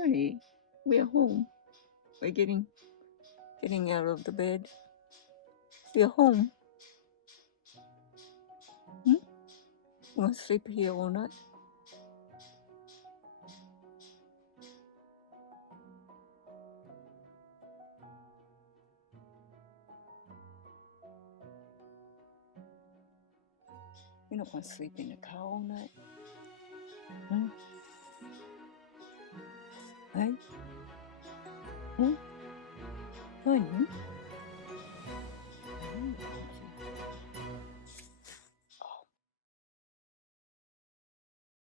Honey, we're home. We're getting out of the bed. We're home. Hmm? You want to sleep here all night? You're not going to sleep in the car all night? Hmm? Hey? Hmm? Honey?